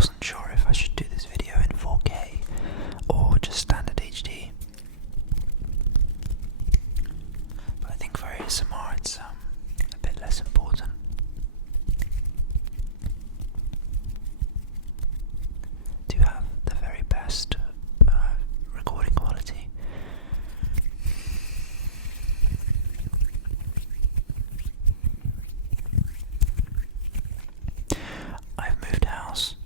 wasn't sure if I should do this video in 4K or just standard HD. But I think for ASMR it's a bit less important. To have the very best recording quality. I've moved house.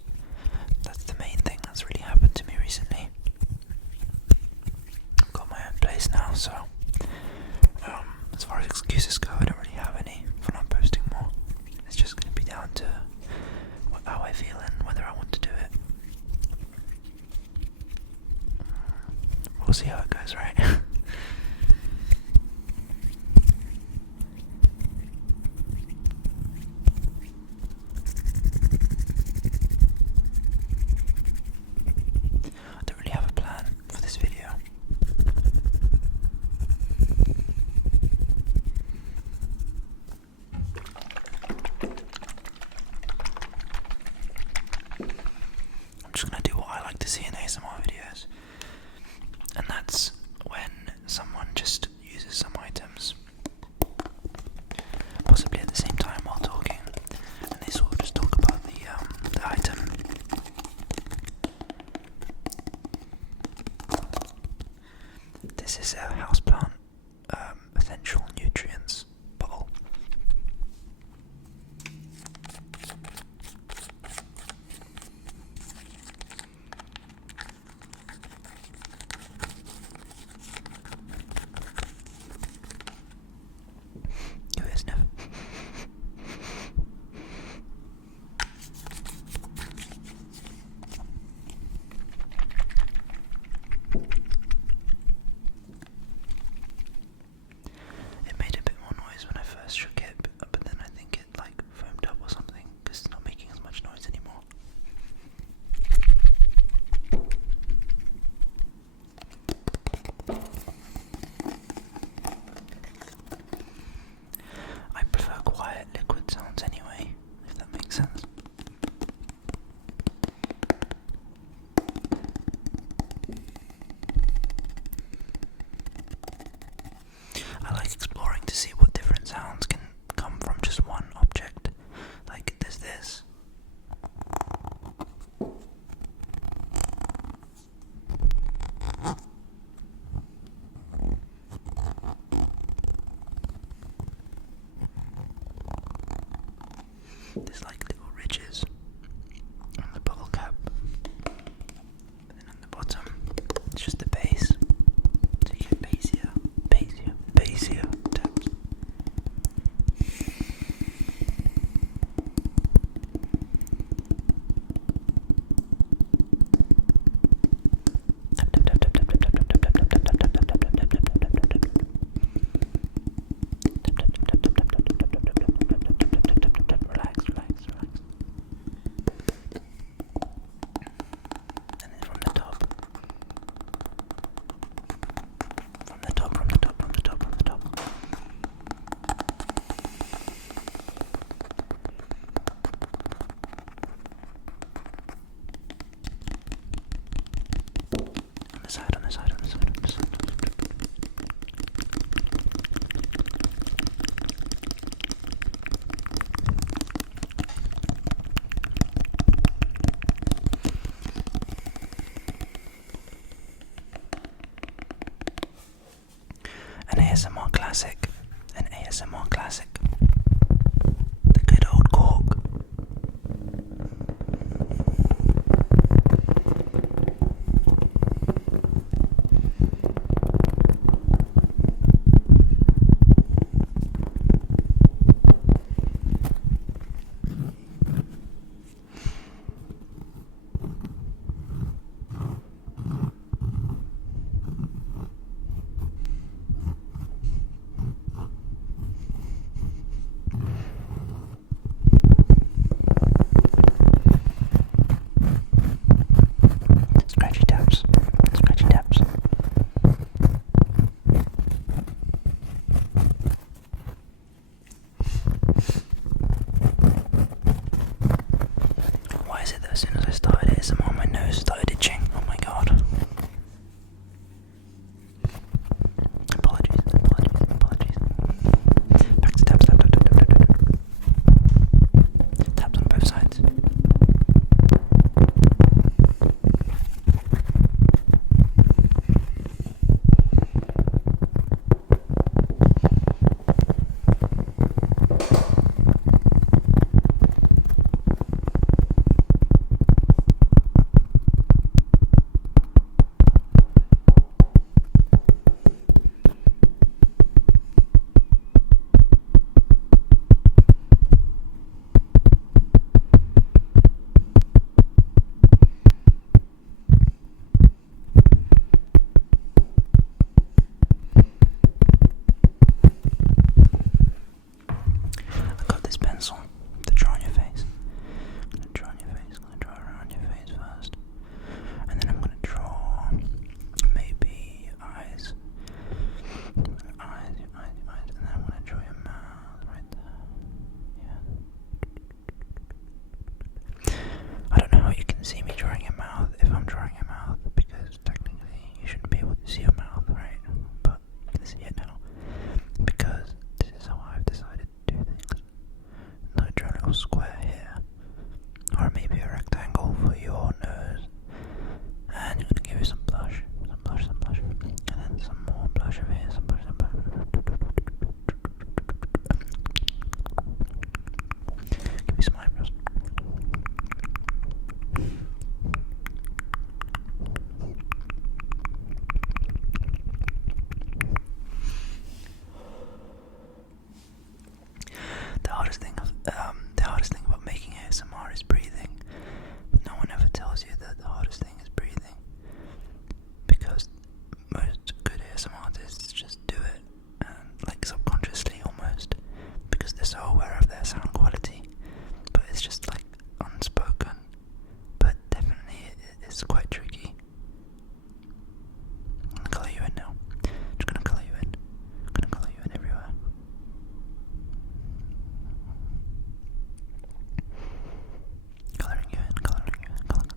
That's the main thing that's really happened to me recently. I've got my own place now, so as far as excuses go, I don't really have any for not posting more. It's just going to be down to how I feel and whether I want to do it. We'll see how it goes, right? I don't really have a plan for this video. I'm just gonna do what I like to see in ASMR videos, and that's when someone just uses some items, possibly at the same time while talking, and they sort of just talk about the item. This is a houseplant essential nutrients bottle. Who is never? It made a bit more noise when I first shook it, but then I think it like foamed up or something because it's not making as much noise anymore. I prefer quiet liquid sounds anyway, if that makes sense. I like exploring to see what different sounds can come from just one object. Like there's this. There's like little ridges on the bottle cap, and then on the bottom it's just the bass. So you get bassier taps. Relax. some eyebrows. The hardest thing about making ASMR is breathing. No one ever tells you that the hardest thing is breathing, because most good ASMR artists just do it, like subconsciously almost, because they're so aware of their sound quality. But it's just like unspoken. But definitely it's quite tricky. I'm gonna colour you in now. Just gonna colour you in. I'm gonna colour you in everywhere. Colouring you in, colouring you in, colouring.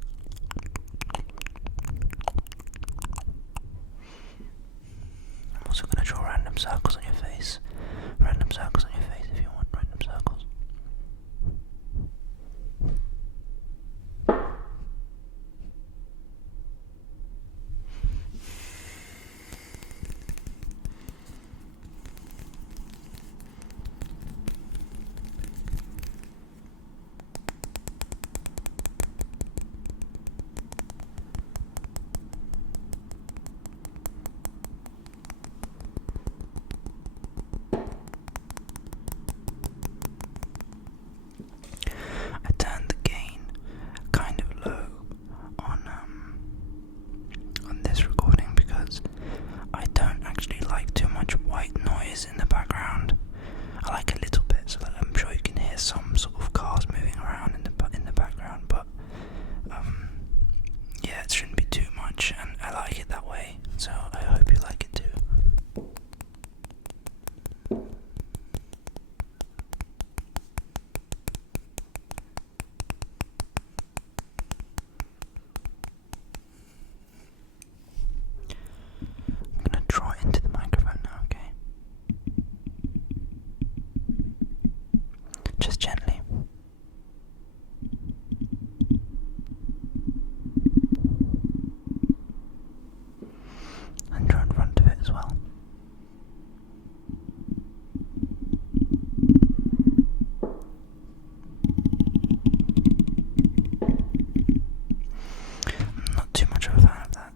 I'm also gonna draw random circles on your face. Random circles on your face if you want random circles. I turned the gain kind of low on this recording because I don't actually like too much white noise in the background. I like a little bit, so that I'm sure you can hear some sort of cars moving around in the background, but yeah, it shouldn't be too much, and I like it that way, so I hope you like it too. I'm gonna draw into the microphone now, okay? Just gently. And draw in front of it as well. I'm not too much of a fan of that.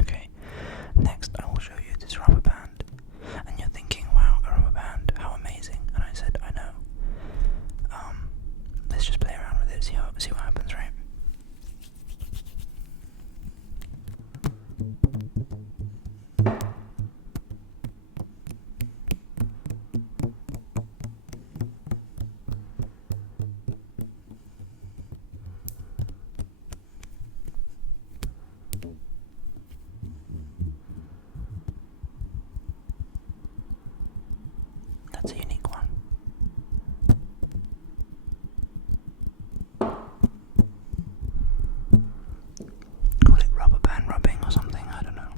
Okay, next I will show you this rubber band, and you're thinking, wow, a rubber band, how amazing, and I said, I know. Let's just play around with it, see what happens, right? That's a unique one. Call it rubber band rubbing or something, I don't know.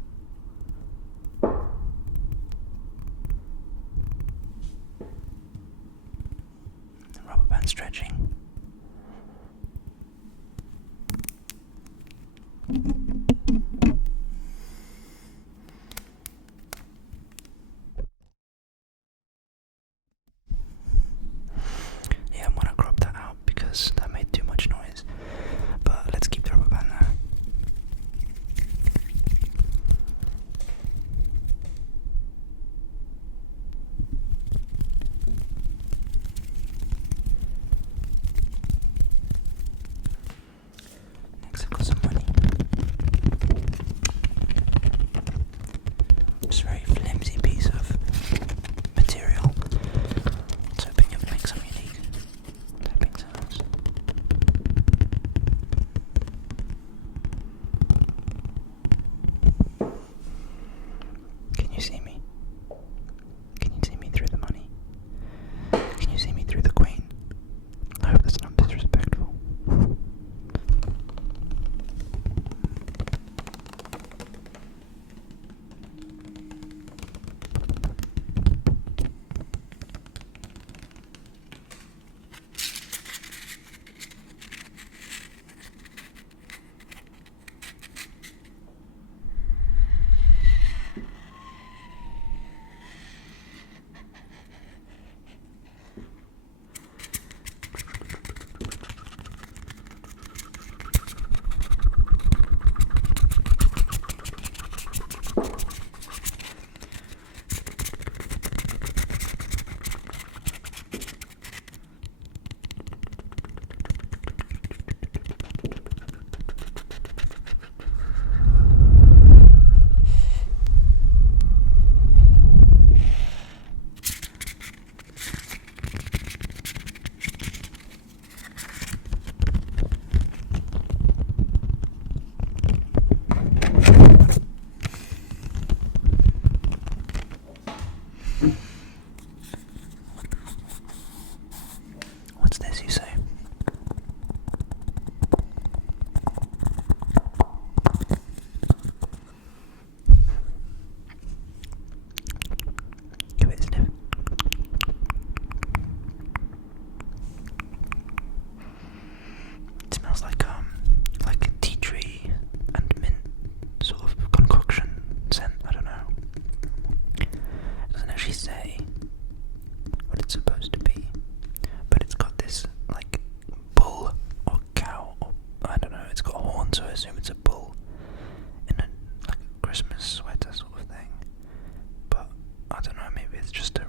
Rubber band stretching. Yeah, I'm gonna crop that out because that made too much noise. But let's keep the rubber band there. Next I've got some money. assume it's a bull in a like a Christmas sweater sort of thing. But I don't know, maybe it's just